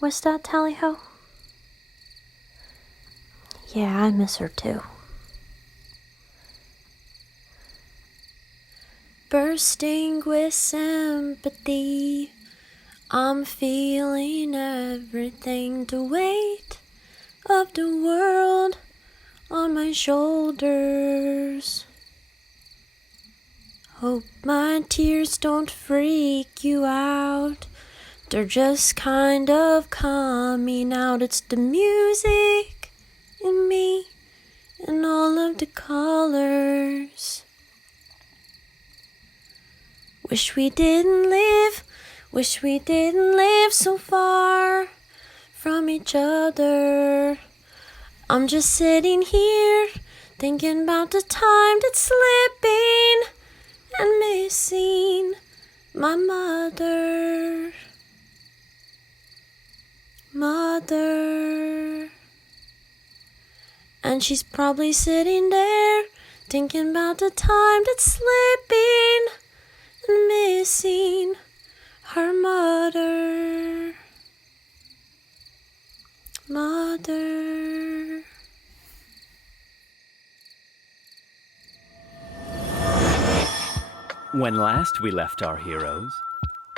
Was that Tally-Ho? Yeah, I miss her too. Bursting with sympathy, I'm feeling everything, the weight of the world on my shoulders. Hope my tears don't freak you out. They're just kind of coming out. It's the music in me and all of the colors. Wish we didn't live so far from each other. I'm just sitting here thinking about the time that's slipping and missing my mother. And she's probably sitting there thinking about the time that's slipping and missing her mother. When last we left our heroes,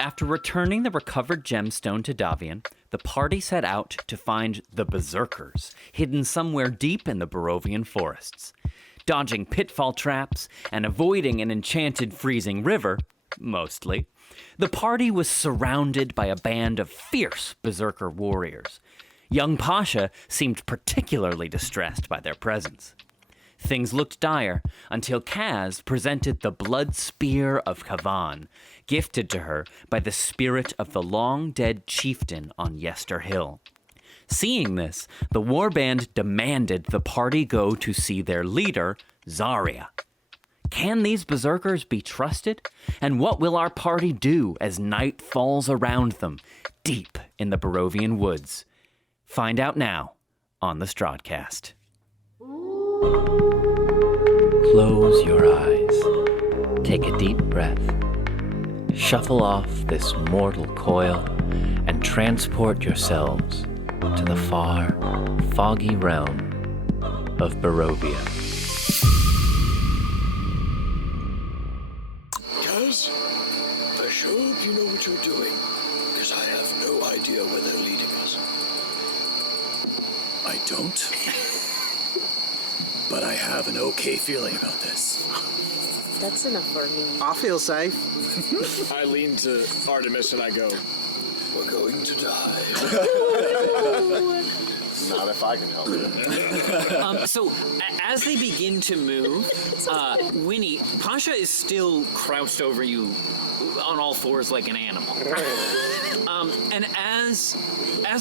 after returning the recovered gemstone to Davian, the party set out to find the Berserkers, hidden somewhere deep in the Barovian forests. Dodging pitfall traps and avoiding an enchanted freezing river, mostly, the party was surrounded by a band of fierce Berserker warriors. Young Pasha seemed particularly distressed by their presence. Things looked dire until Kaz presented the blood spear of Kavan, gifted to her by the spirit of the long-dead chieftain on Yester Hill. Seeing this, the warband demanded the party go to see their leader, Zarya. Can these berserkers be trusted? And what will our party do as night falls around them, deep in the Barovian woods? Find out now on the Strahdcast. Close your eyes. Take a deep breath. Shuffle off this mortal coil and transport yourselves to the far, foggy realm of Barovia. Kaz, I sure hope you know what you're doing, because I have no idea where they're leading us. I don't. But I have an okay feeling about this. That's enough for me. I feel safe. I lean to Artemis and I go, We're going to die. not if I can help it. So, as they begin to move, Winnie, Pasha is still crouched over you on all fours like an animal. And as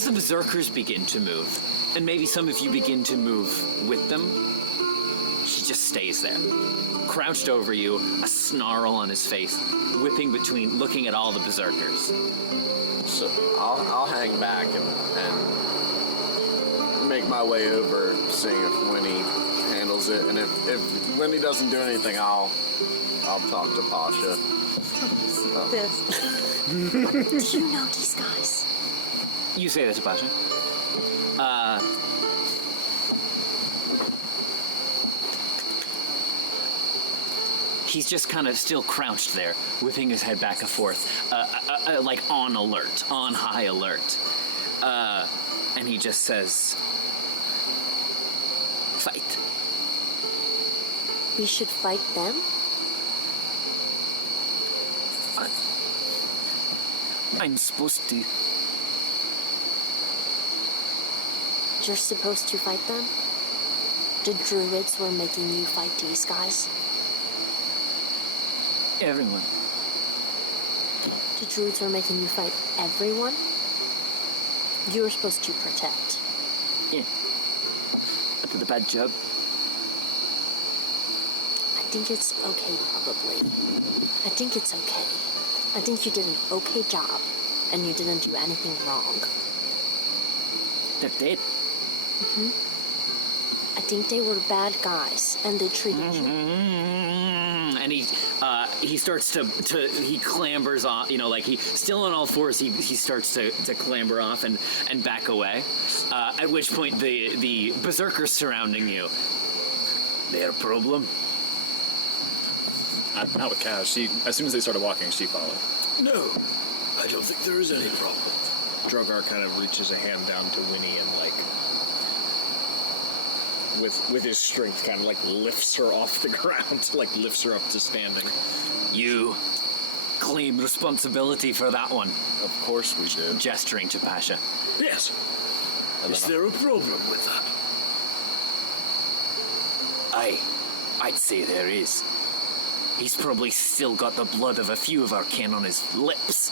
the berserkers begin to move, and maybe some of you begin to move with them, he just stays there, crouched over you, a snarl on his face, whipping between, looking at all the berserkers. So I'll hang back and make my way over, seeing if Winnie handles it, and if Winnie doesn't do anything, I'll talk to Pasha. Do you know these guys? You say that to Pasha. He's just kind of still crouched there, whipping his head back and forth, like on alert, on high alert. And he just says, "Fight." We should fight them? I'm supposed to. You're supposed to fight them? The druids were making you fight these guys? Everyone. The druids were making you fight everyone? You were supposed to protect. Yeah. I did a bad job. I think it's okay, probably. I think it's okay. I think you did an okay job, and you didn't do anything wrong. They're dead. Mm-hmm. I think they were bad guys, and they treated you. And he he starts to he clambers off, like he's still on all fours. He starts to clamber off and back away. At which point the berserkers surrounding you. Their problem? Not with Kaz. As soon as they started walking, she followed. No, I don't think there is any problem. Drogar kind of reaches a hand down to Winnie and with his strength kind of lifts her off the ground, lifts her up to standing. You claim responsibility for that one. Of course we do. Gesturing to Pasha. Yes. Is there a problem with that? I'd say there is. He's probably still got the blood of a few of our kin on his lips.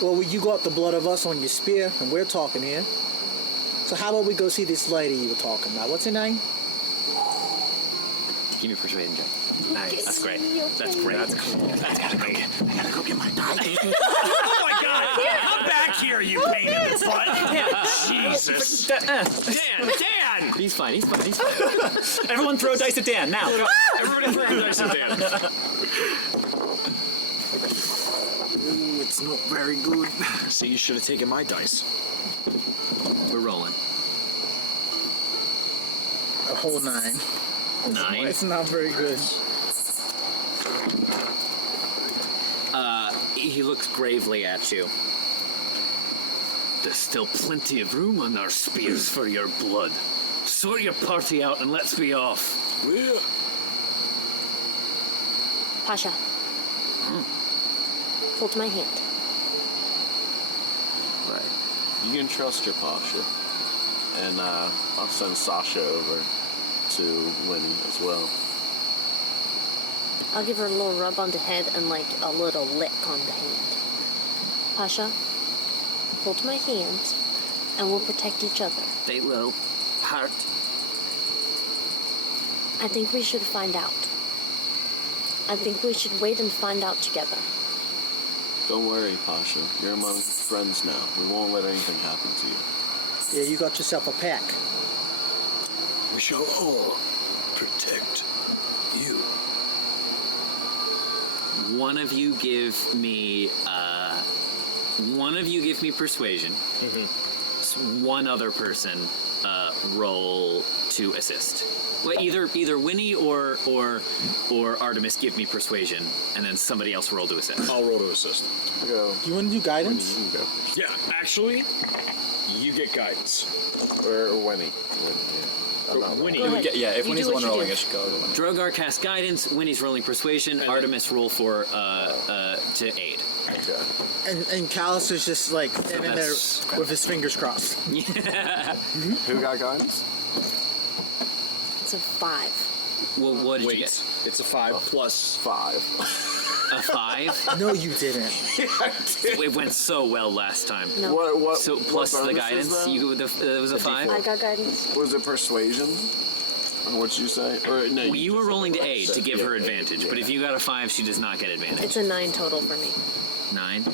Well, you got the blood of us on your spear, and we're talking here. So how about we go see this lady you were talking about? What's her name? Give me persuasion check. Nice. That's great. That's great. That's cool. I gotta go get my dice. Oh my God! Come back here, you pain in the butt! Jesus! Dan! He's fine. Everyone throw dice at Dan, now. Everybody throw dice at Dan. Ooh, it's not very good. See, you should have taken my dice. We're rolling. A whole 9. 9. It's not very good. He looks gravely at you. There's still plenty of room on our spears for your blood. Sort your party out and let's be off. We're... Pasha. Hold my hand. Right. You can trust your Pasha. And I'll send Sasha over to Winnie as well. I'll give her a little rub on the head and a little lick on the hand. Pasha, hold my hand and we'll protect each other. They will hurt. I think we should find out. I think we should wait and find out together. Don't worry, Pasha. You're among friends now. We won't let anything happen to you. Yeah, you got yourself a pack. We shall all protect you. One of you give me persuasion. One other person roll to assist. Well, either Winnie or Artemis give me persuasion, and then somebody else roll to assist. I'll roll to assist. I'll go. You want to do guidance? Winnie, you can go. Yeah, actually, you get guidance. Or Winnie. Winnie. Go ahead. If You Winnie's do the one what you rolling, do. it should go to Winnie. Drogar casts guidance. Winnie's rolling persuasion. Artemis roll for to aid. Okay. And Callister's just standing there that's- with his fingers crossed. Who got guidance? It's a 5. Well, what did you Wait, get? it's a 5 plus 5. A 5. No, you didn't. It went so well last time. No. What? So what plus the bonuses guidance, then? it was a 5. I got guidance. Was it persuasion? What'd you say? Or no? Well, you were just rolling to said aid to give her advantage, but if you got a 5, she does not get advantage. It's a 9 total for me. 9.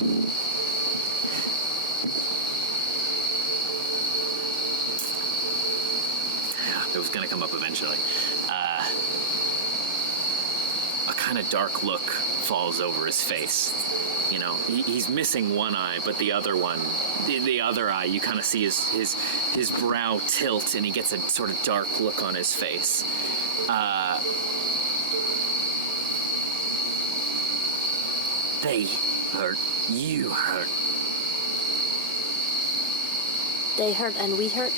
It was gonna come up eventually. A kind of dark look falls over his face. You know, he's missing one eye, but the other one, the other eye, you kind of see his brow tilt, and he gets a sort of dark look on his face. They hurt. You hurt. They hurt and we hurt.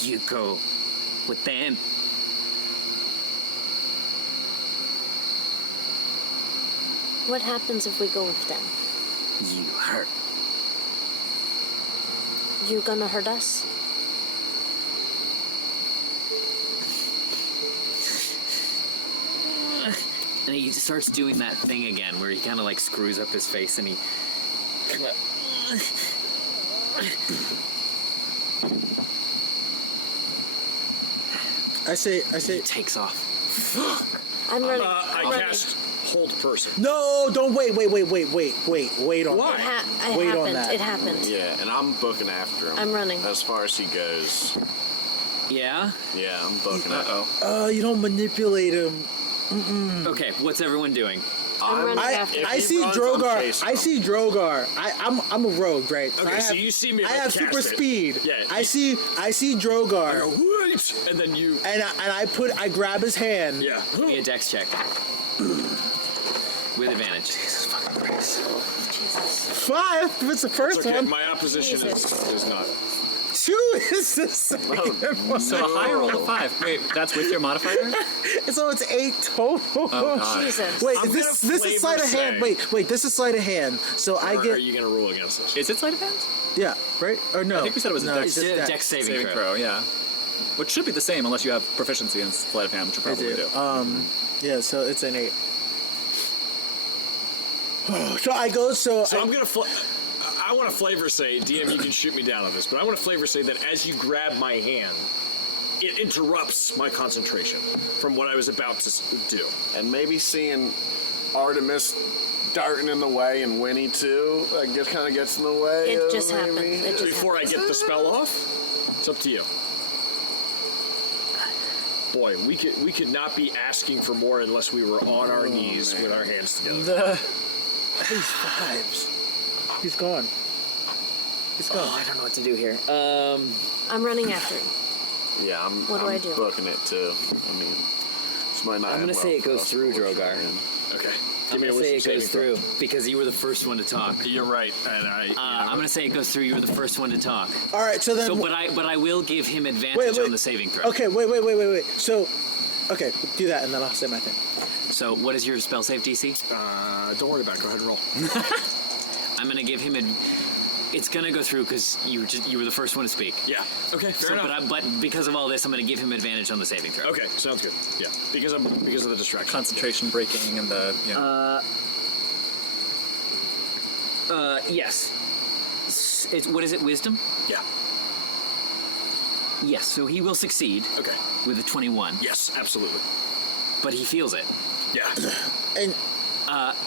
You go with them. What happens if we go with them? You hurt. You gonna hurt us? And he starts doing that thing again where he kind of screws up his face and he I say. he takes off. I'm running. I I'm running. cast hold person. No, don't wait on It, Wait on happened. that. It happened. Yeah, and I'm booking after him. I'm running. As far as he goes. Yeah? Yeah, I'm booking it. Oh, you don't manipulate him. Okay, what's everyone doing? I'm running after him. I see runs, I'm Drogar. chasing I him. see Drogar. I'm a rogue, right? Okay, so you see me. I about have to super cast it. speed. Yeah. I see Drogar, What? And then you. and I grab his hand. Yeah. Give me a dex check. With advantage. Jesus. 5. It's the first It's okay. one. My opposition is not. 2 is the second one. So a high roll of 5. Wait, that's with your modifier? So it's 8 total. Jesus. Wait, I'm this gonna is sleight of hand. flavor Wait, this is sleight of hand. So I Or get are you gonna rule against this? Is it sleight of hand? yeah, right? Or no? I think we said it was a no, dex. it's just It's a dex. dex saving Saving throw. throw, yeah. Which should be the same unless you have proficiency in sleight of hand, which you I probably do. do. Yeah, so it's an 8. So I go. So I'm gonna. I want to flavor say, DM, you can shoot me down on this, but I want to flavor say that as you grab my hand, it interrupts my concentration from what I was about to do. And maybe seeing Artemis darting in the way and Winnie too, like just kind of gets in the way. It just maybe. happened. It just Before I get the spell off, it's up to you. Boy, we could not be asking for more unless we were on our knees with our hands together. These 5s. He's gone. He's gone. Oh, I don't know what to do here. I'm running after him. Yeah, I'm What do I do? booking it too. I mean, this might not I'm end gonna say well it for goes us, through, but we're Drogar. trying. Okay. I'm Give me a gonna say wisdom it goes saving through because you were the first one to talk. throw. You're right, and I'm gonna say it goes through. You were the first one to talk. All right, so then. So, but I will give him advantage on the saving throw. Okay, wait. So, okay, do that, and then I'll say my thing. So, what is your spell save DC? don't worry about it. Go ahead and roll. I'm gonna give him it's gonna go through because you were the first one to speak. Yeah. Okay. Fair So, enough. but because of all this, I'm gonna give him advantage on the saving throw. Okay. Sounds good. Yeah. Because of the distraction. Concentration breaking and the, you know. Yes. What is it? Wisdom? Yeah. Yes. So he will succeed. Okay. With a 21. Yes. Absolutely. But he feels it. Yeah.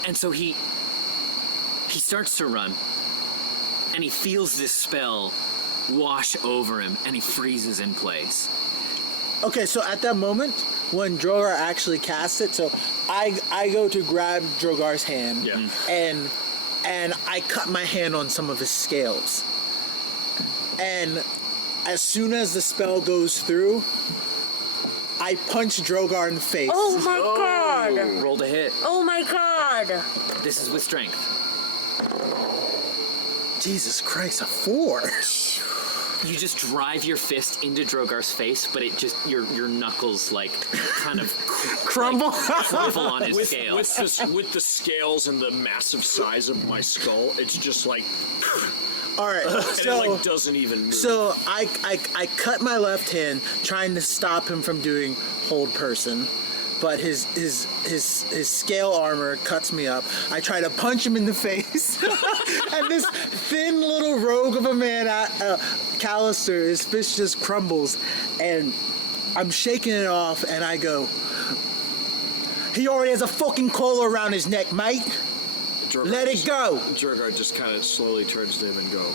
And so he starts to run, and he feels this spell wash over him, and he freezes in place. Okay, so at that moment, when Drogar actually casts it, so I go to grab Drogar's hand, Yeah. and I cut my hand on some of his scales. And as soon as the spell goes through, I punch Drogar in the face. Oh my god! Roll to hit. Oh my god! This is with strength. Jesus Christ, a 4. You just drive your fist into Drogar's face, but it just your knuckles like kind of Crumble. crumple on his scale. With the scales and the massive size of my skull, it's just like, All right, and so it like doesn't even move. so I cut my left hand trying to stop him from doing hold person, but his scale armor cuts me up. I try to punch him in the face, and this thin little rogue of a man, Callister, his fist just crumbles, and I'm shaking it off, and I go, "He already has a fucking collar around his neck, mate. Drogar Let it go." Drogar just kind of slowly turns to him and go.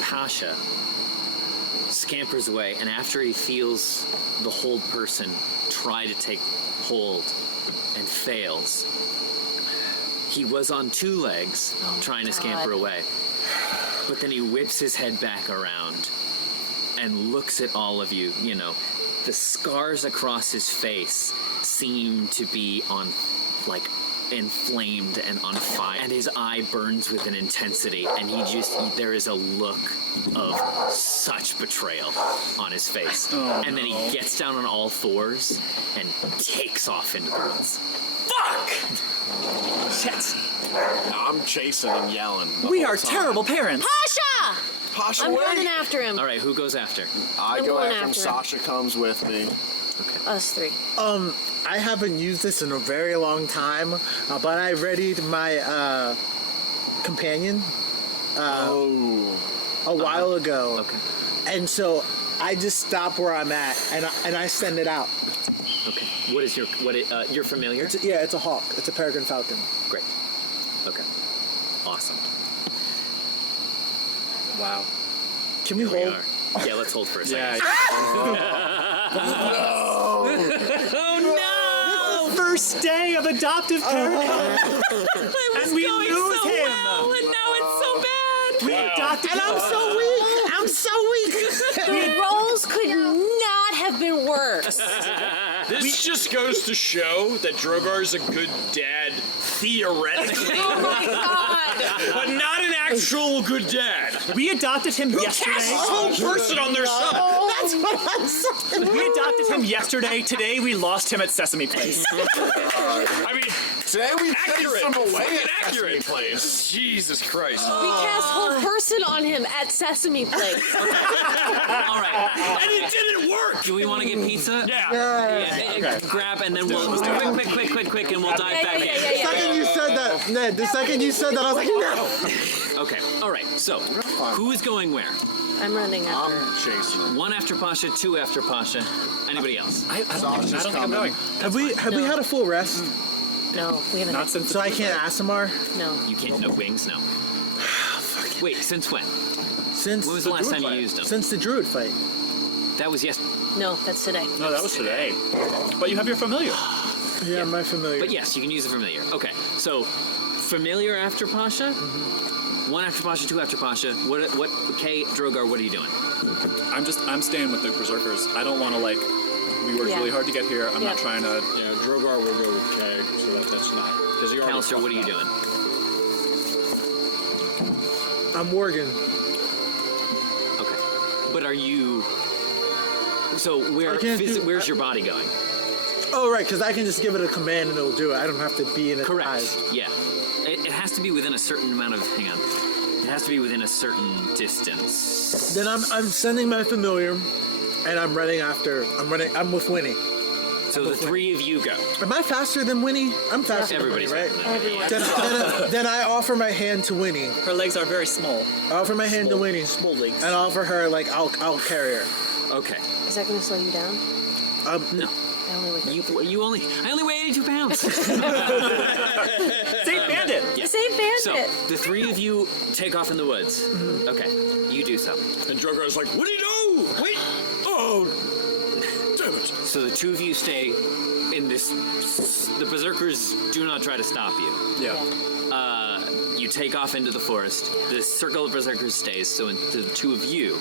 Pasha scampers away, and after he feels the hold person try to take hold and fails, he was on 2 legs trying to scamper away, but then he whips his head back around and looks at all of you. You know, the scars across his face seem to be like inflamed and on fire, and his eye burns with an intensity, and there is a look of such betrayal on his face. And then he gets down on all 4s and takes off into the woods. Fuck! Shit. I'm chasing and yelling. We are terrible parents. Pasha! Pasha, I'm wait! running after him. All right, who goes after? I I'm go going after him. after him. Sasha comes with me. Us 3. I haven't used this in a very long time, but I readied my companion a while ago. Okay. And so I just stop where I'm at, and I send it out. Okay. You're familiar? It's a hawk. It's a peregrine falcon. Great. Okay. Awesome. Wow. Can we hold? Yeah, let's hold for a second. Oh no! First day of adoptive care. And we lose him. Well, and now it's so bad. We adopted And him. I'm so weak. I'm so weak. The roles could not have been worse. This just goes to show that Drogar is a good dad, theoretically, Oh my god! but not an actual good dad. We adopted him Cast yesterday. this whole person on their son. That's what I'm saying. We adopted him yesterday. Today we lost him at Sesame Place. I mean, Today we accurate. chased him away Fucking at accurate. Place. Jesus Christ. We cast whole person on him at Sesame Place. All right. And it didn't work. Do we want to get pizza? Yeah. Grab and then we'll quick, and we'll dive back in. The second you said that, Ned, the second you said that, I was like, no. Okay. All right. So, who is going where? I'm running after. Chasing. 1 after Pasha, 2 after Pasha. Anybody else? I don't think I'm going. Have we had a full rest? No, we haven't. Not since. So I can't Aasimar? No. You can't. No wings. No. Wait. Since when? Since When was the last time you used them? Since the druid fight. That was yesterday. No, that's today. No, that was today. But you have your familiar. Yeah, my familiar. But yes, you can use the familiar. Okay. So, familiar after Pasha. 1 after Pasha, 2 after Pasha. What? Kay, Drogar, what are you doing? I'm staying with the berserkers. I don't want to we worked really hard to get here. I'm not trying to. Yeah, Drogar will go with Kay, so that's not. Because he already. Callister, what are you doing? I'm warging. Okay. But are you? So where's your body going? Oh, right, because I can just give it a command and it'll do it. I don't have to be in its Correct. eyes. Yeah. It has to be within a certain amount of. Hang on. It has to be within a certain distance. Then I'm sending my familiar, and I'm running after. I'm with Winnie. So the 3 of you go. Am I faster than Winnie? I'm faster Everybody's than Winnie, right? Everyone. Then I offer my hand to Winnie. Her legs are very small. I offer my hand to Winnie. Small legs. And offer her, I'll carry her. Okay. Is that going to slow you down? No. I only weigh I only weigh 82 pounds. Safe bandit. Yeah. Same bandit. So the 3 of you take off in the woods. Okay. You do so. And Drogar's like, what do you do? Wait. Oh. Damn it. So the 2 of you stay in this. The berserkers do not try to stop you. Yeah. You take off into the forest. The circle of berserkers stays. So the 2 of you,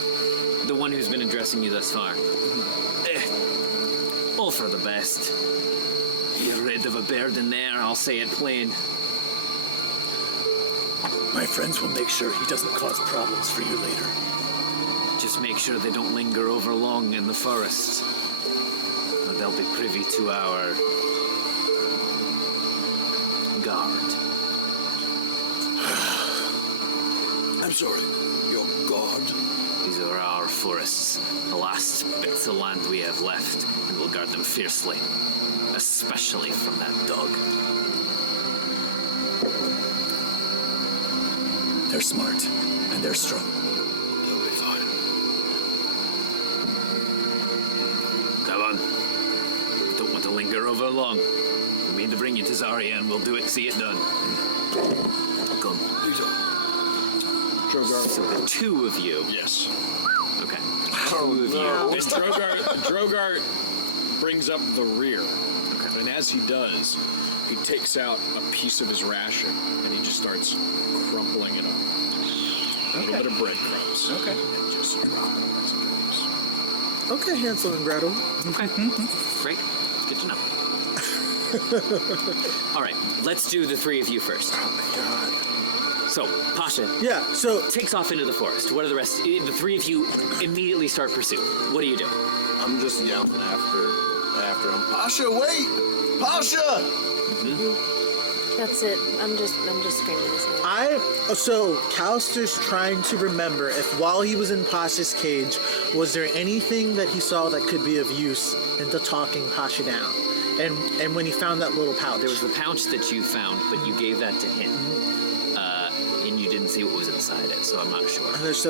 the one who's been addressing you thus far, all for the best. You're rid of a burden there. I'll say it plain. My friends will make sure he doesn't cause problems for you later. Just make sure they don't linger over long in the forest, or they'll be privy to our guard. I'm sorry. Your god? These are our forests, the last bits of land we have left, and we'll guard them fiercely, especially from that dog. They're smart, and they're strong. They'll be fine. Come on. Don't want to linger over long. We mean to bring you to Zarya, and we'll do it, see it done. Come. Drogar. So the 2 of you. Yes. Okay. 2 of you. And Drogar brings up the rear. Okay. And as he does, he takes out a piece of his ration and he just starts crumpling it up. A little bit of breadcrumbs. Okay. And just drop it as it goes. Okay, Hansel and Gretel. Okay. Great. Good to know. All right. Let's do the 3 of you first. Oh my god. So, Pasha. Yeah, so Takes off into the forest. What are the rest? The 3 of you immediately start pursuit. What do you do? I'm just yelling after him. Pasha, wait! Pasha! That's it. I'm just screaming his name. So Callister's trying to remember if while he was in Pasha's cage, was there anything that he saw that could be of use into talking Pasha down? And when he found that little pouch. There was the pouch that you found, but you gave that to him. And you didn't see what was inside it, so I'm not sure. And there's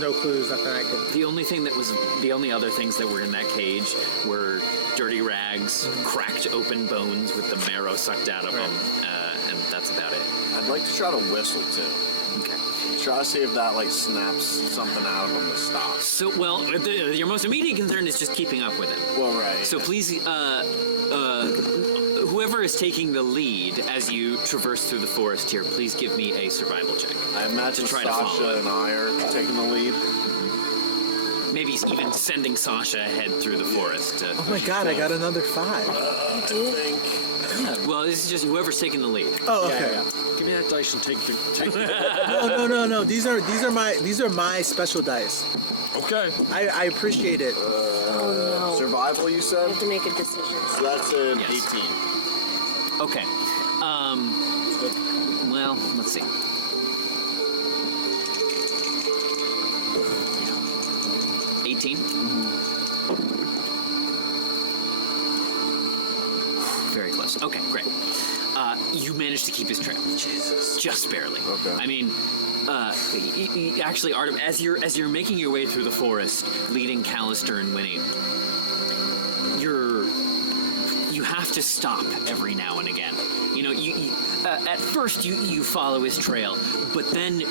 no clues, nothing I could. The only other things that were in that cage were dirty rags, cracked open bones with the marrow sucked out of them, and that's about it. I'd like to try to whistle, too. Okay. try to see if that like snaps something out of him to stop. So, well, your most immediate concern is just keeping up with him. Well, right. So please, whoever is taking the lead as you traverse through the forest here, please give me a survival check. I imagine to try to follow Sasha it. and I are taking the lead. Maybe even sending Sasha ahead through the forest. Oh my god, I got another 5. You do? Well, this is just whoever's taking the lead. Oh, okay. Yeah. Give me that dice and take the. No. These are my special dice. Okay. I appreciate it. Oh no. Survival, you You said? have to make a decision. So that's an Yes. 18. Okay. Well, let's see. 18? Very close. Okay, great. You managed to keep his trail. Jesus. Just barely. Okay. I mean, actually, Artem, as you're making your way through the forest, leading Callister and Winnie, you have to stop every now and again. You know, at first you follow his trail, but then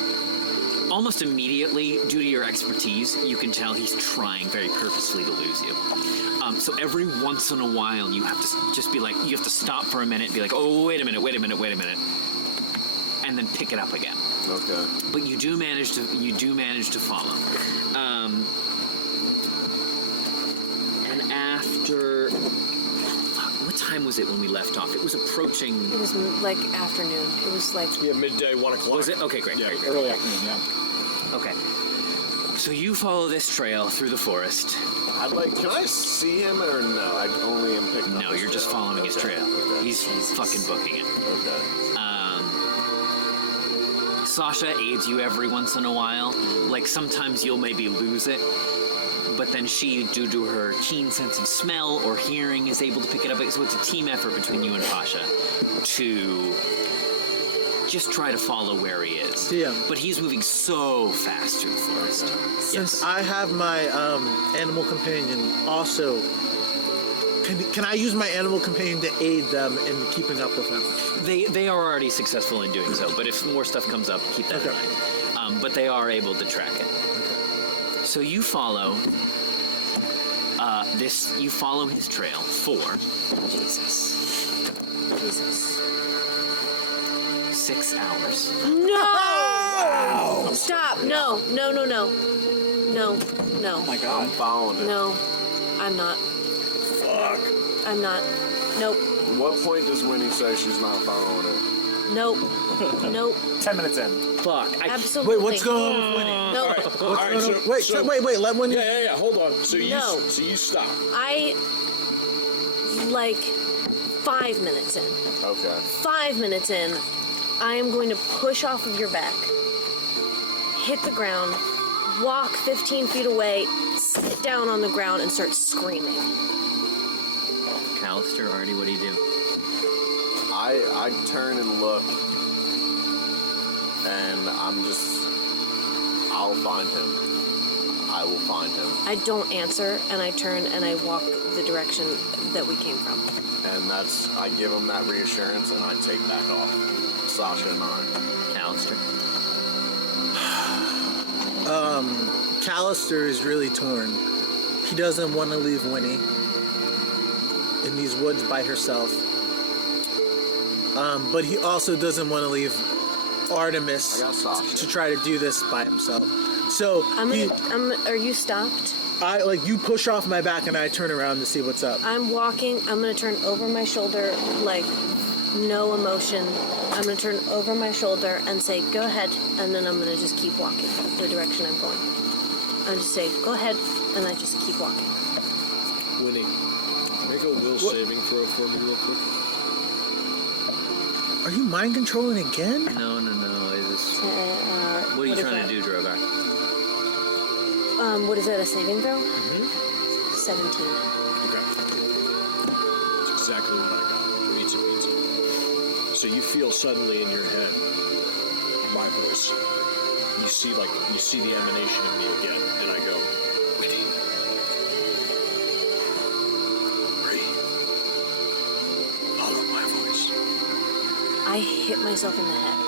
almost immediately, due to your expertise, you can tell he's trying very purposefully to lose you. So every once in a while, you have to just be like, you have to stop for a minute, be like, oh, wait a minute, and then pick it up again. Okay. But you do manage to follow. And after, what time was it when we left off? It was approaching. It was like afternoon. It was like Yeah, midday, 1 o'clock. Was it? Okay, great. Yeah, great. early afternoon. Yeah. Okay. So you follow this trail through the forest. Can I see him or no? I only am picking up No, his you're just trail. following his Okay, trail. okay. He's fucking booking it. Okay. Sasha aids you every once in a while. Like sometimes you'll maybe lose it, but then she, due to her keen sense of smell or hearing, is able to pick it up. So it's a team effort between you and Pasha to just try to follow where he is. Yeah. But he's moving so fast through the forest. Since I have my animal companion also, can I use my animal companion to aid them in keeping up with him? They are already successful in doing so, but if more stuff comes up, keep that in mind. But they are able to track it. So you follow you follow his trail for Jesus. 6 hours. No! Wow! Stop! No! Oh my god. I'm following it. No, I'm not. Fuck. I'm not. Nope. At what point does Winnie say she's not following it? Nope. 10 minutes in. Fuck. Absolutely. Wait, what's going on with Winnie? No. All right, so Wait, let Winnie. Yeah. Hold on. So you stop. I like 5 minutes in. Okay. 5 minutes in, I am going to push off of your back, hit the ground, walk 15 feet away, sit down on the ground, and start screaming. Callister, Artie, what do you do? I turn and look, and I'll find him. I will find him. I don't answer, and I turn and I walk the direction that we came from. And I give him that reassurance, and I take back off. Sasha and I. Callister. Callister is really torn. He doesn't want to leave Winnie in these woods by herself. But he also doesn't want to leave Artemis to try to do this by himself. So are you stopped? You push off my back and I turn around to see what's up. I'm walking. I'm going to turn over my shoulder, like no emotion. I'm going to turn over my shoulder and say, go ahead. And then I'm going to just keep walking the direction I'm going. I'm just say, go ahead. And I just keep walking. Winnie, make a will saving throw for me real quick. Are you mind controlling again? No. What are you trying to do, Drogar? What is that, a saving throw? 17. Okay. That's exactly what I got. Pizza. So you feel suddenly in your head my voice. You see the emanation of me again, and I go, Winnie. Breathe. Follow my voice. I hit myself in the head.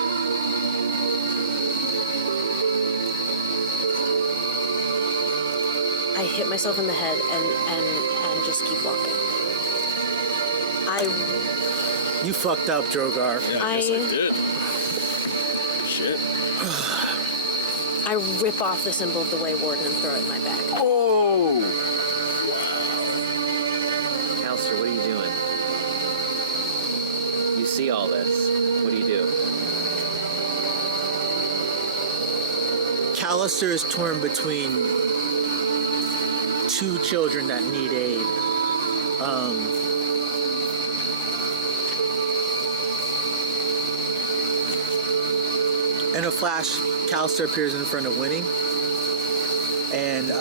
I hit myself in the head and just keep walking. You fucked up, Drogar. Yeah, I guess I did. Shit. I rip off the symbol of the Way Warden and throw it in my bag. Oh! Callister, what are you doing? You see all this. What do you do? Callister is torn between two children that need aid. In a flash, Callister appears in front of Winnie, and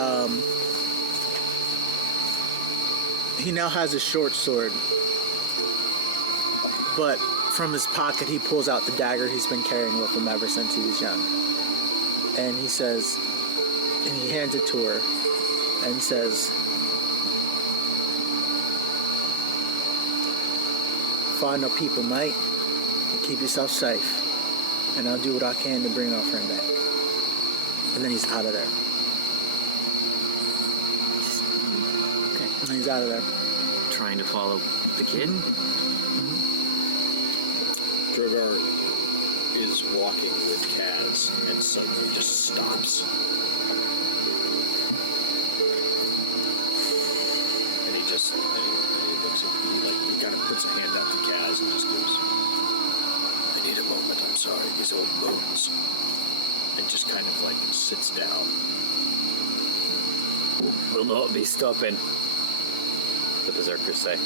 he now has a short sword, but from his pocket he pulls out the dagger he's been carrying with him ever since he was young. And he says, and he hands it to her and says, "Find our people, mate, and keep yourself safe. And I'll do what I can to bring our friend back." And then he's out of there. Okay. And he's out of there. Trying to follow the kid? Drogar is walking with Kaz and suddenly just stops. And he just and he looks at me like he kind of puts a hand out to Kaz and just goes, "I need a moment, I'm sorry, these old bones." And just kind of like sits down. Will not be stopping, the berserkers say.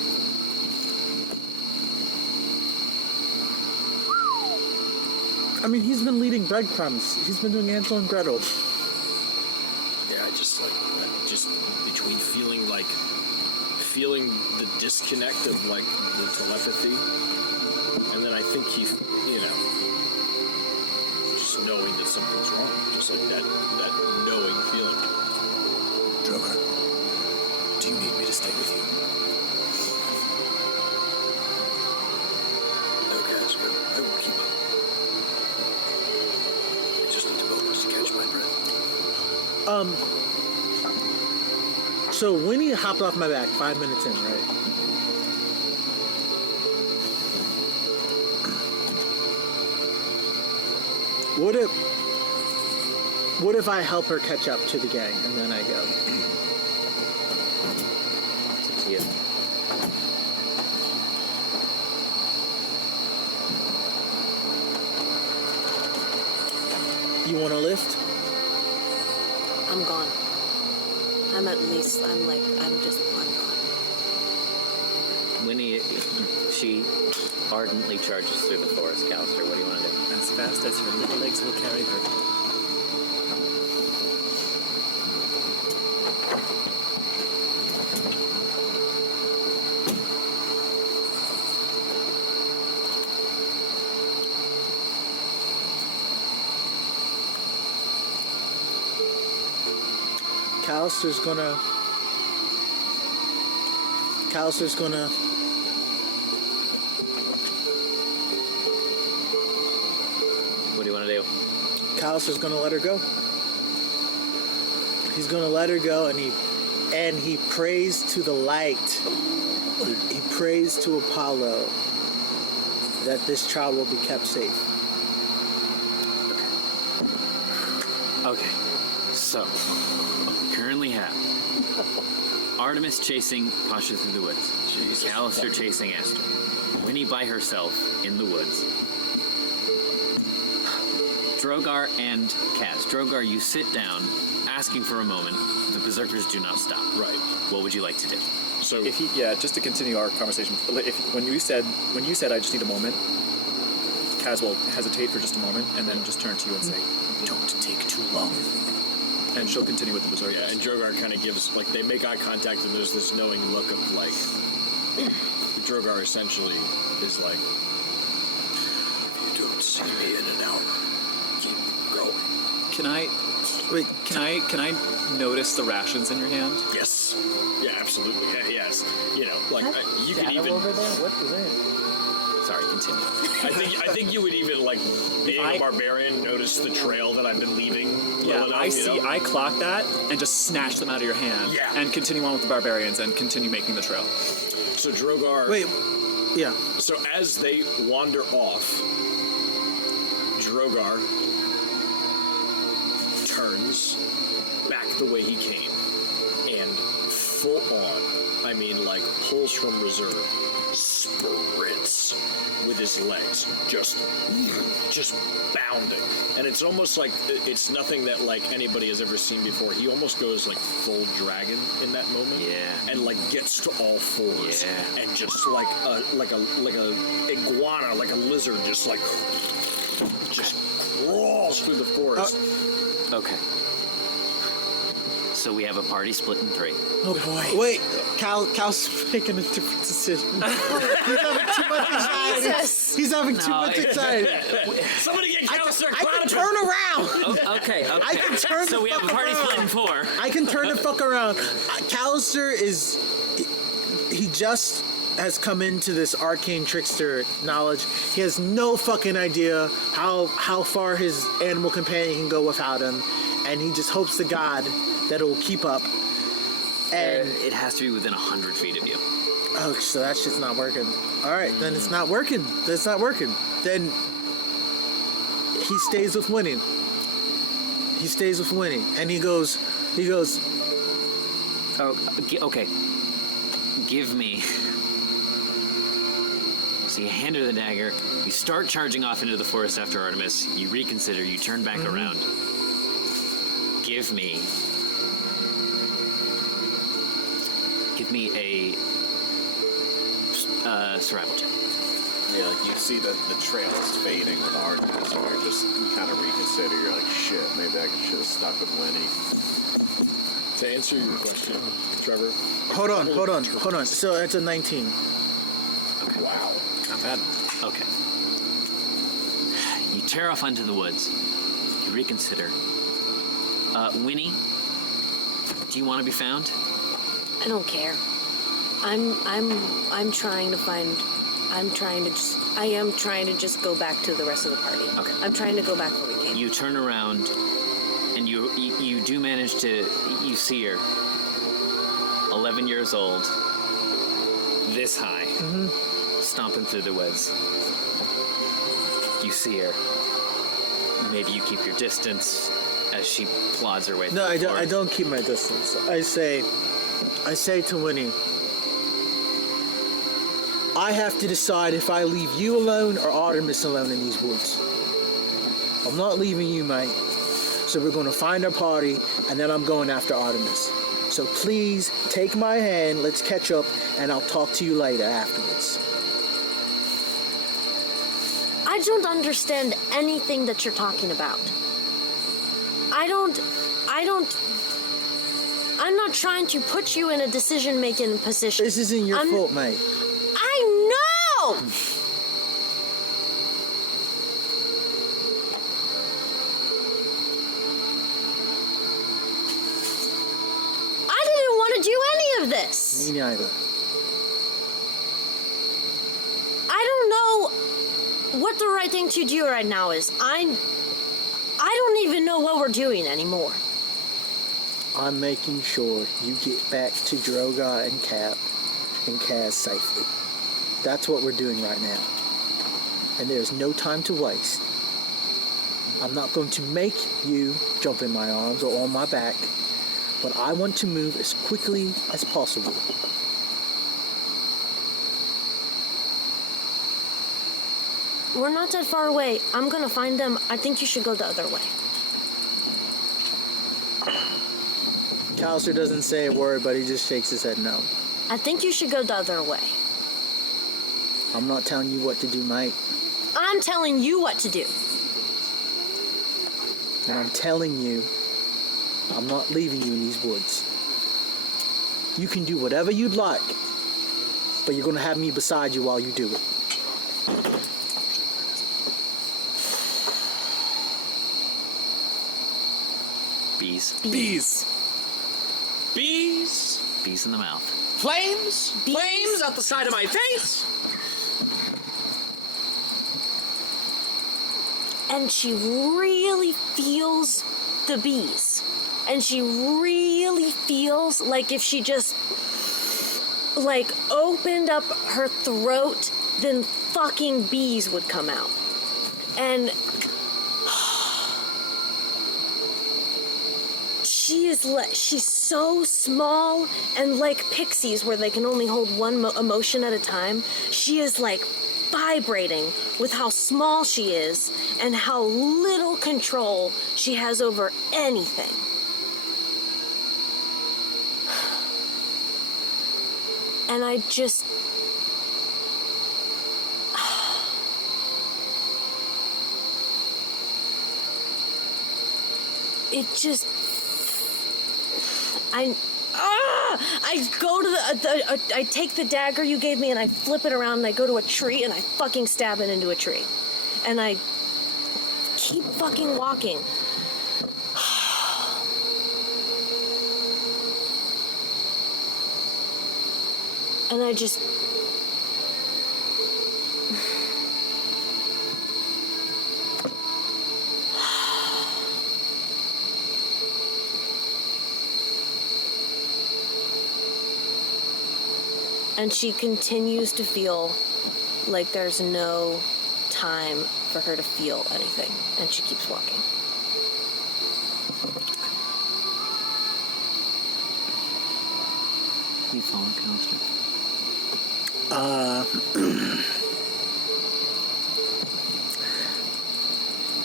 I mean, he's been leading breadcrumbs. He's been doing Hansel and Gretel. Yeah, I just between feeling the disconnect of like the telepathy, and then I think he, just knowing that something's wrong, just like that knowing feeling. Drogar, do you need me to stay with you? No, Kaz, I will keep up. I just need a moment to catch my breath. So Winnie hopped off my back 5 minutes in, right? What if I help her catch up to the gang and then I go? It's up to you. You want a lift? I'm gone. I'm gone. Winnie, she ardently charges through the forest. Callister, what do you want to do? As fast as her little legs will carry her. Callister's gonna What do you want to do? Callister's gonna let her go. He's gonna let her go, and he prays to the light. He prays to Apollo that this child will be kept safe. Okay, so we currently have Artemis chasing Pasha through the woods. Callister chasing Esther. Winnie by herself in the woods. Drogar and Kaz. Drogar, you sit down, asking for a moment. The berserkers do not stop. Right. What would you like to do? So Just to continue our conversation, when you said I just need a moment, Kaz will hesitate for just a moment and then just turn to you and say, "Don't take too long." And she'll continue with the berserkers. yeah, and Drogar kind of gives they make eye contact, and there's this knowing look of like Drogar essentially is like, If you don't see me in an hour, keep going. Can I notice the rations in your hand? yes, yeah, absolutely, yeah, yes, you can even. Over there? What is it? Sorry, continue. I think you would even, like, being a barbarian, notice the trail that I've been leaving. Yeah, I clock that and just snatch them out of your hand. Yeah. And continue on with the barbarians and continue making the trail. So Drogar... Wait, yeah. So as they wander off, Drogar turns back the way he came and full on, I mean like pulls from reserve, sprints with his legs, just bounding. And it's almost like it's nothing that like anybody has ever seen before. He almost goes like full dragon in that moment. Yeah. And like gets to all fours. Yeah. And just like a iguana, like a lizard, just crawls through the forest. Okay. So we have a party split in 3. Oh boy. Wait, Cal's making a different decision. He's having too much anxiety. He's having too much anxiety. Somebody get Callister. I can turn around. Oh, okay. I can turn so the we have a fuck party around. split in 4. I can turn the fuck around. Callister is... He just has come into this arcane trickster knowledge. He has no fucking idea how far his animal companion can go without him. And he just hopes to God that it will keep up. And it has to be within 100 feet of you. oh, so that's just not working. All right, then it's not working. That's not working. Then he stays with Winnie. He stays with Winnie, and he goes. Oh, okay. Give me. So you hand her the dagger. You start charging off into the forest after Artemis. You reconsider. You turn back around. Give me a survival check. Yeah, like you see that the trail is fading with Artemis, and you're just kind of reconsider. You're like, shit, maybe I should have stuck with Winnie. To answer your question, Trevor. Hold on. So it's a 19. Okay. Wow. Not bad. Okay. You tear off into the woods. You reconsider. Winnie, do you want to be found? I don't care. I am trying to just go back to the rest of the party. Okay. I'm trying to go back where we came. You turn around, and you do manage to. You see her. 11 years old. This high. Stomping through the woods. You see her. Maybe you keep your distance as she plods her way through No, the I don't. I forest. don't keep my distance. I say to Winnie, I have to decide if I leave you alone or Artemis alone in these woods. I'm not leaving you, mate. So we're going to find our party, and then I'm going after Artemis. So please take my hand. Let's catch up, and I'll talk to you later afterwards. I don't understand anything that you're talking about. I'm not trying to put you in a decision-making position. This isn't your fault, mate. I know! I didn't want to do any of this. Me neither. I don't know what the right thing to do right now is. I don't even know what we're doing anymore. I'm making sure you get back to Drogar and Cap and Kaz safely. That's what we're doing right now. And there's no time to waste. I'm not going to make you jump in my arms or on my back, but I want to move as quickly as possible. We're not that far away. I'm gonna find them. I think you should go the other way. Callister doesn't say a word, but he just shakes his head no. I think you should go the other way. I'm not telling you what to do, mate. I'm telling you what to do. And I'm telling you, I'm not leaving you in these woods. You can do whatever you'd like, but you're gonna have me beside you while you do it. Bees. Bees. Bees in the mouth. Flames? Flames out the side of my face? and she really feels the bees. And she really feels like if she just, like, opened up her throat, then fucking bees would come out. And she's so small, and like pixies where they can only hold one emotion at a time, she is like vibrating with how small she is and how little control she has over anything. And I just... It just... I go to I take the dagger you gave me and I flip it around and I go to a tree and I fucking stab it into a tree. And I keep fucking walking. And I just... And she continues to feel like there's no time for her to feel anything. And she keeps walking. You follow Callister?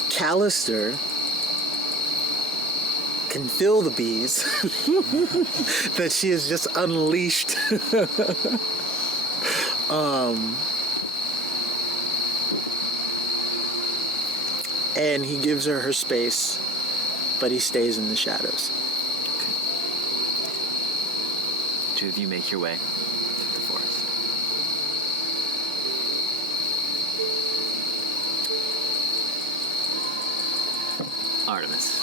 Callister can feel the bees that she has just unleashed. And he gives her space, but he stays in the shadows. Okay. Two of you make your way through the forest. Artemis.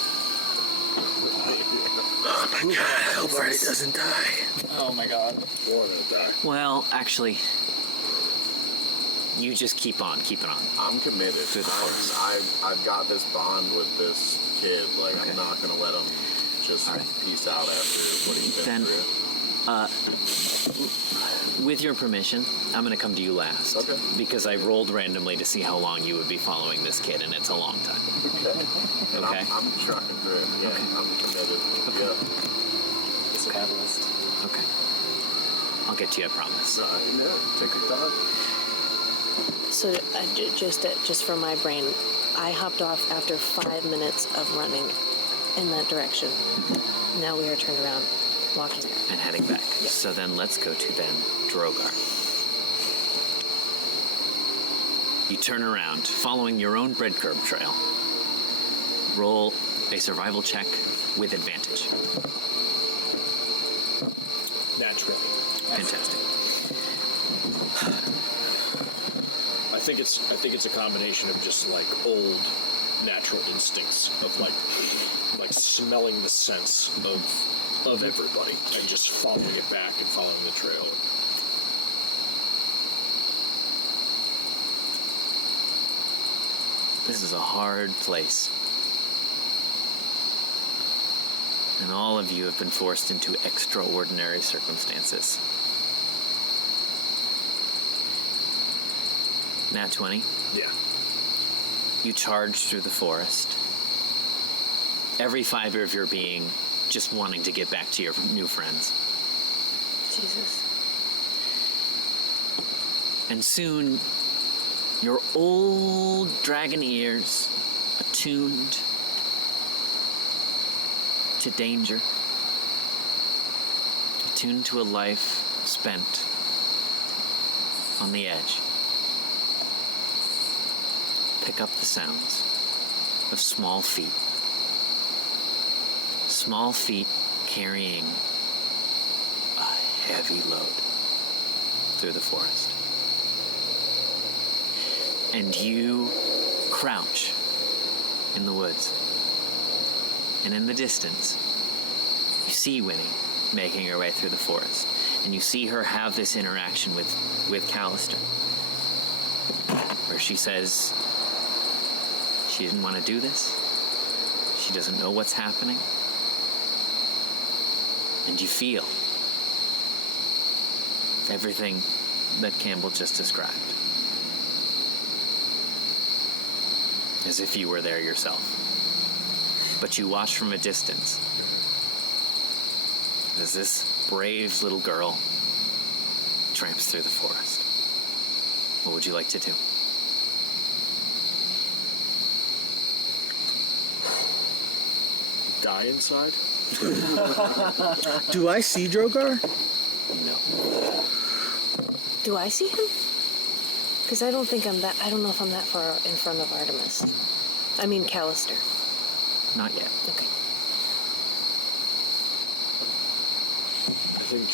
Oh my god, I hope Artie doesn't die. Oh my god. You're gonna die. Well, actually, you just keep on keeping on. I'm committed. Through the forest. I've got this bond with this kid. Like, Okay. I'm not gonna let him just All right. peace out after what he's been Then- through. With your permission, I'm going to come to you last. Okay. Because I rolled randomly to see how long you would be following this kid, and it's a long time. And Okay. I'm trucking through it. Yeah, Okay. I'm committed. Okay. Yep. It's a catalyst. Okay. I'll get to you, I promise. No, take your time. So just from my brain, I hopped off after 5 minutes of running in that direction. Now we are turned around, walking. And heading back. So then let's go to then Drogar. You turn around, following your own breadcrumb trail. Roll a survival check with advantage. Naturally. Fantastic. I think it's a combination of just like old natural instincts of like smelling the sense of everybody and just following it back and following the trail. This is a hard place. And all of you have been forced into extraordinary circumstances. Nat 20. Yeah. You charge through the forest. Every fiber of your being just wanting to get back to your new friends. Jesus. And soon, your old dragon ears, attuned to danger, attuned to a life spent on the edge, pick up the sounds of small feet. Small feet carrying a heavy load through the forest. And you crouch in the woods. And in the distance, you see Winnie making her way through the forest. And you see her have this interaction with Callister, where she says, She didn't want to do this. She doesn't know what's happening. And you feel everything that Campbell just described. As if you were there yourself. But you watch from a distance as this brave little girl tramps through the forest. What would you like to do? Die inside? Do I see Drogar? No. Do I see him? Because I don't think I don't know if I'm that far in front of Artemis. I mean, Callister. Not yet. Okay. I think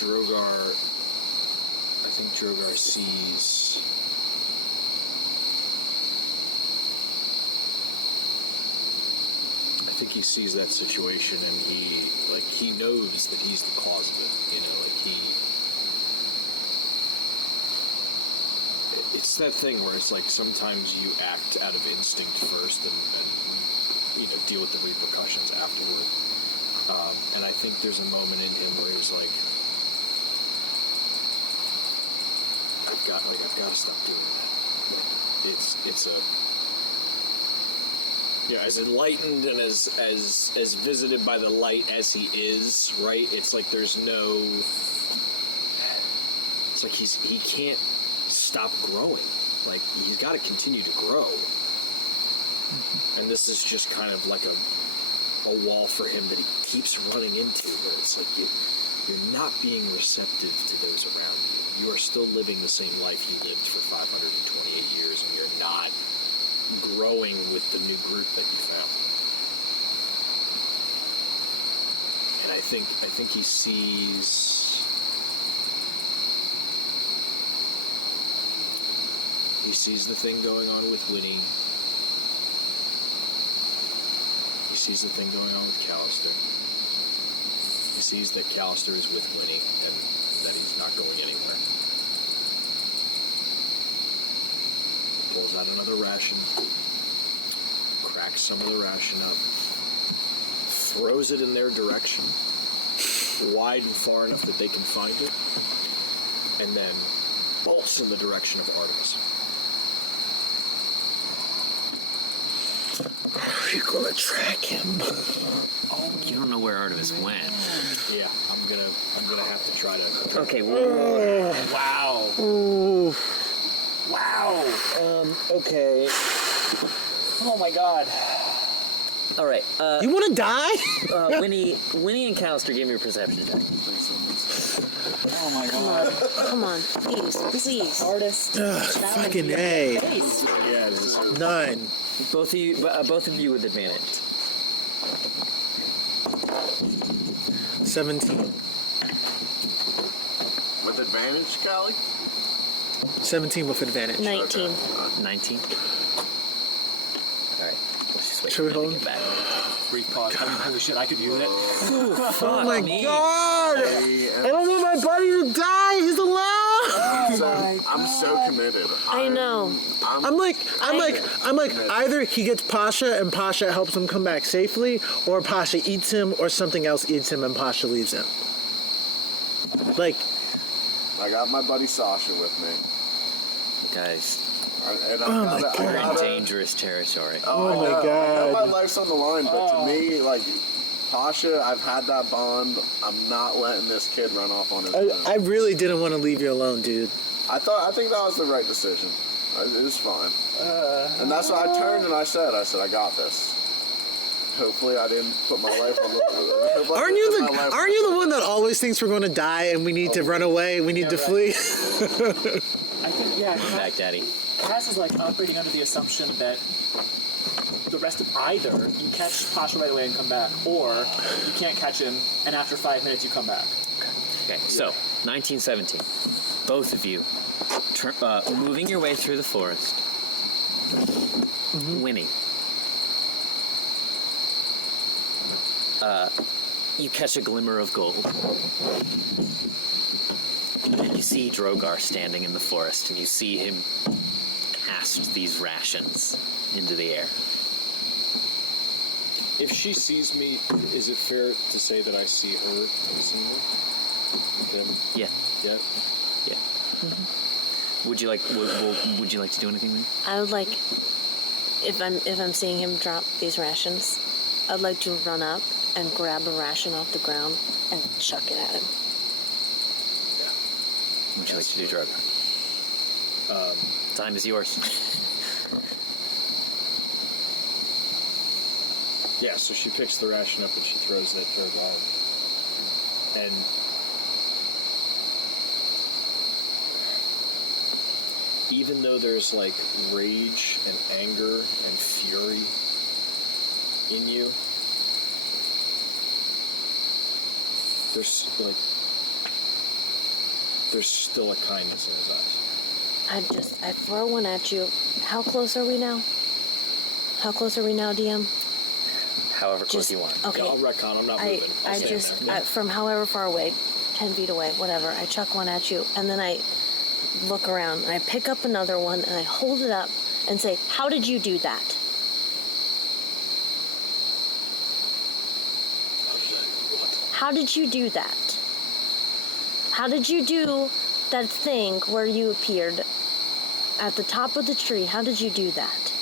Drogar sees. I think he sees that situation and he knows that he's the cause of it. It's that thing where it's like sometimes you act out of instinct first and deal with the repercussions afterward. And I think there's a moment in him where he's like, I've got to stop doing that. As enlightened and as visited by the light as he is, right? It's like it's like he can't stop growing. Like, he's got to continue to grow. And this is just kind of like a wall for him that he keeps running into, where it's like you're not being receptive to those around you. You are still living the same life you lived for 528 years, and you're not growing with the new group that you found. And I think he sees the thing going on with Winnie. He sees the thing going on with Callister. He sees that Callister is with Winnie and that he's not going anywhere. Pulls out another ration, cracks some of the ration up, throws it in their direction, wide and far enough that they can find it, and then bolts in the direction of Artemis. You're gonna track him. Oh, you don't know where Artemis went. Yeah, I'm gonna have to try to. Okay. Wow. Ooh. Wow. Okay. Oh my god. All right. You want to die? Winnie and Callister, give me your perception check. Oh my god. Come on, please. Artist. Fucking A. Yeah, it is. 9. Both of you with advantage. 17. With advantage, Callie? 17 with advantage. 19. 19. All right. Let's just wait. Should we hold him? Back. Brief pause. I mean, holy shit, I could use it. Oh my god! I don't want my buddy to die. He's alive. I'm so committed. I know. I'm like, either he gets Pasha and Pasha helps him come back safely, or Pasha eats him, or something else eats him and Pasha leaves him. Like, I got my buddy Sasha with me. Guys, And you're in dangerous territory. oh my I know god. my life's on the line, but to me, like, Pasha, I've had that bond. I'm not letting this kid run off on his own. I really didn't want to leave you alone, dude. I think that was the right decision. It was fine. And that's what I turned and I said, I got this. Hopefully I didn't put my life on the Aren't you the one that always thinks we're going to die and we need to run away? We need to flee. I think, yeah. Come back, Daddy. Cass is like operating under the assumption that the rest of either you catch Pasha right away and come back, or you can't catch him and after 5 minutes you come back. Okay, so 1917. Both of you moving your way through the forest. Mm-hmm. Winnie. You catch a glimmer of gold. And you see Drogar standing in the forest, and you see him cast these rations into the air. If she sees me, is it fair to say that I see her? Have you seen her? Him? Yeah. Yeah. Yeah. Would you like? Would you like to do anything? Then? I would like, if I'm seeing him drop these rations, I'd like to run up and grab a ration off the ground and chuck it at him. What would you like to do, Drogar? Time is yours. Yeah, so she picks the ration up and she throws it at Drogar. And even though there's like rage and anger and fury in you, there's still a kindness in his eyes. I throw one at you. How close are we now? How close are we now, DM? However close you want. Okay. Yeah, I'll retcon. I'm not moving. I just, from however far away, 10 feet away, whatever, I chuck one at you, and then I look around, and I pick up another one, and I hold it up and say, how did you do that? How did you do that? How did you do that thing where you appeared at the top of the tree? How did you do that?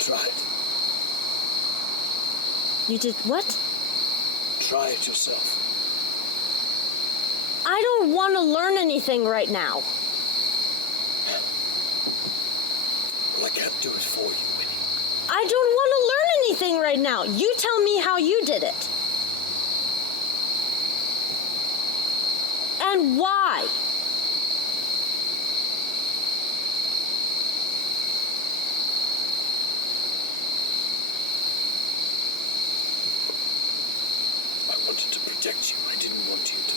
Try it. You did what? Try it yourself. I don't want to learn anything right now. Well, I can't do it for you, Winnie. I don't want to learn anything right now. You tell me how you did it. And why? I wanted to protect you. I didn't want you to.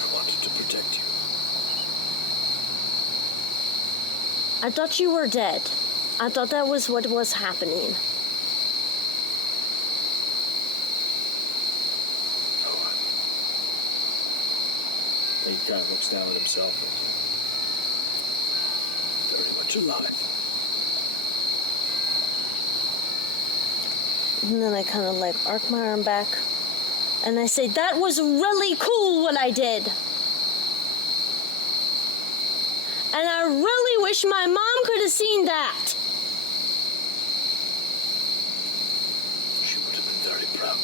I wanted to protect you. I thought you were dead. I thought that was what was happening. And he kind of looks down at himself. Very much alive. And then I kind of like arc my arm back. And I say, that was really cool what I did. And I really wish my mom could have seen that. She would have been very proud.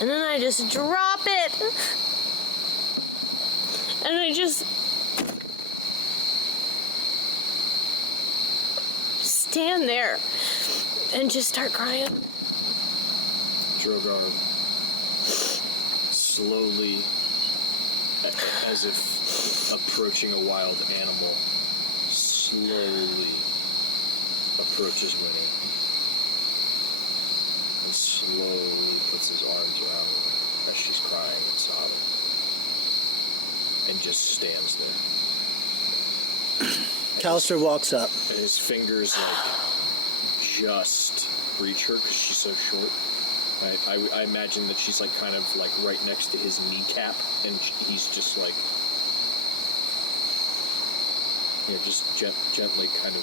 And then I just drop it. And I just stand there and just start crying. Drogar slowly, as if approaching a wild animal, slowly approaches Winnie and slowly puts his arms around her as she's crying and sobbing and just stands there. Callister walks up. And his fingers just reach her because she's so short. I imagine that she's kind of right next to his kneecap, and he's just just gently kind of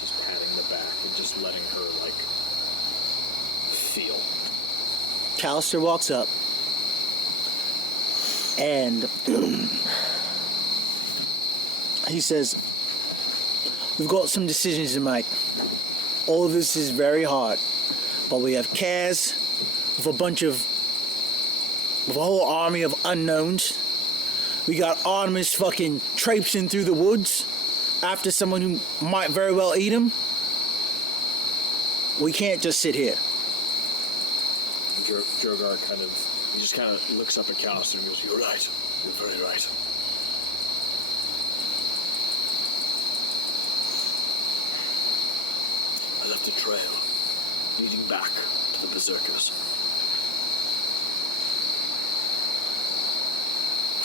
just patting the back and just letting her feel. Callister walks up and he says, we've got some decisions to make. All of this is very hard, but we have Kaz with with a whole army of unknowns. We got Artemis fucking traipsing through the woods after someone who might very well eat him. We can't just sit here. Drogar he just kind of looks up at Callister and goes, You're right. You're very right. I left a trail leading back to the Berserkers.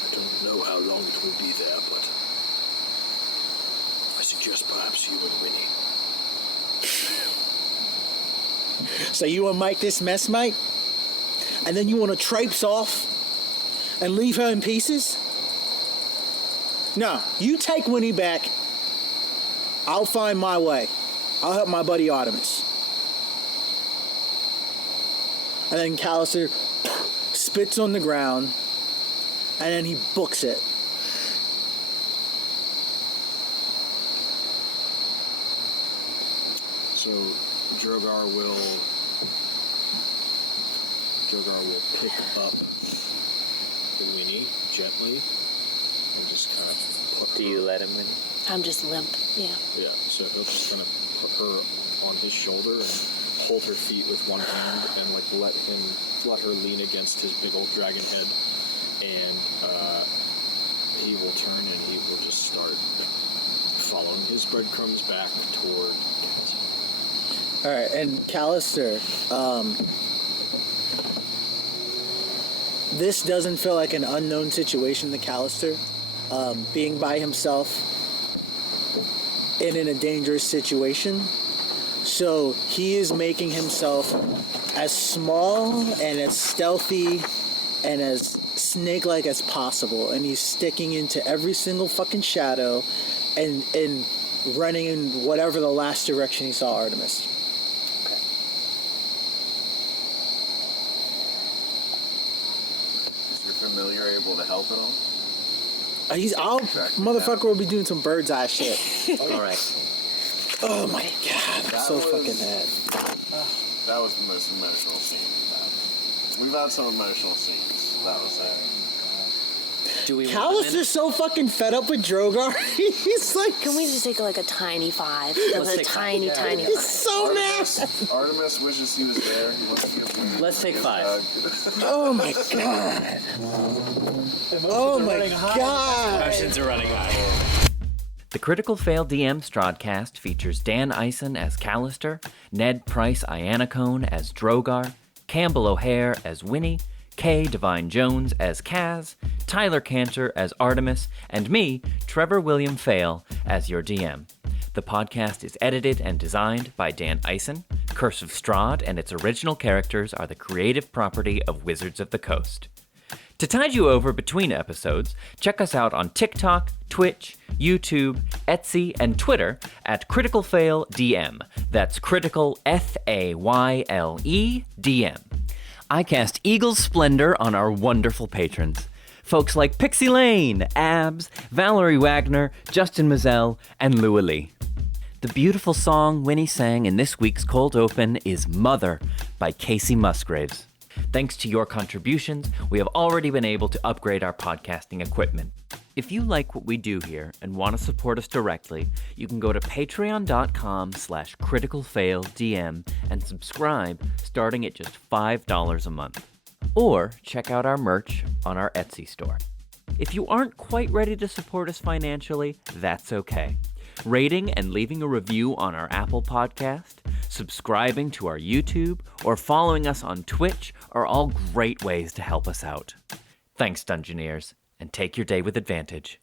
I don't know how long it will be there, but I Just perhaps you and Winnie. So you want to make this mess, mate? And then you want to traipse off and leave her in pieces? No, you take Winnie back. I'll find my way. I'll help my buddy Artemis. And then Callister spits on the ground, and then he books it. So Drogar will pick up Winnie gently and just kind of put her. Do you let him win? I'm just limp. Yeah. Yeah, so he'll just kind of put her on his shoulder and hold her feet with one hand and like let her lean against his big old dragon head, and he will turn and he will just start following his breadcrumbs back toward Castle. All right, and Callister, this doesn't feel like an unknown situation to Callister, being by himself and in a dangerous situation. So he is making himself as small and as stealthy and as snake-like as possible, and he's sticking into every single fucking shadow and running in whatever the last direction he saw Artemis. Familiar able to help at all? Motherfucker will be doing some bird's eye shit. All right. Oh my god, I'm so fucking mad. That was the most emotional scene. We've had some emotional scenes. That was it. Do we? Callister's so fucking fed up with Drogar. He's like, Can we just take like a tiny 5? Let's A take tiny, five. tiny he's 5. so mad. Artemis wishes he was there. He wants to give Winnie Let's take his 5. hug. Oh my god. Oh my god. Emotions are running high. The Critical Fayle DM Strahdcast features Dan Ison as Callister, Ned Pryce Iannacone as Drogar, Campbell O'Hare as Winnie, Kay Devine-Jones as Kaz, Tyler Kanter as Artemis, and me, Trevor William Fayle, as your DM. The podcast is edited and designed by Dan Ison. Curse of Strahd and its original characters are the creative property of Wizards of the Coast. To tide you over between episodes, check us out on TikTok, Twitch, YouTube, Etsy, and Twitter at Critical Fayle DM. That's Critical Fayle DM. I cast Eagle's Splendor on our wonderful patrons. Folks like Pixie Lane, Abs, Valerie Wagner, Justin Mazel, and Lua Lee. The beautiful song Winnie sang in this week's Cold Open is Mother by Casey Musgraves. Thanks to your contributions, we have already been able to upgrade our podcasting equipment. If you like what we do here and want to support us directly, you can go to patreon.com/criticalfailedm and subscribe starting at just $5 a month. Or check out our merch on our Etsy store. If you aren't quite ready to support us financially, that's okay. Rating and leaving a review on our Apple podcast, subscribing to our YouTube, or following us on Twitch are all great ways to help us out. Thanks, Dungeoneers, and take your day with advantage.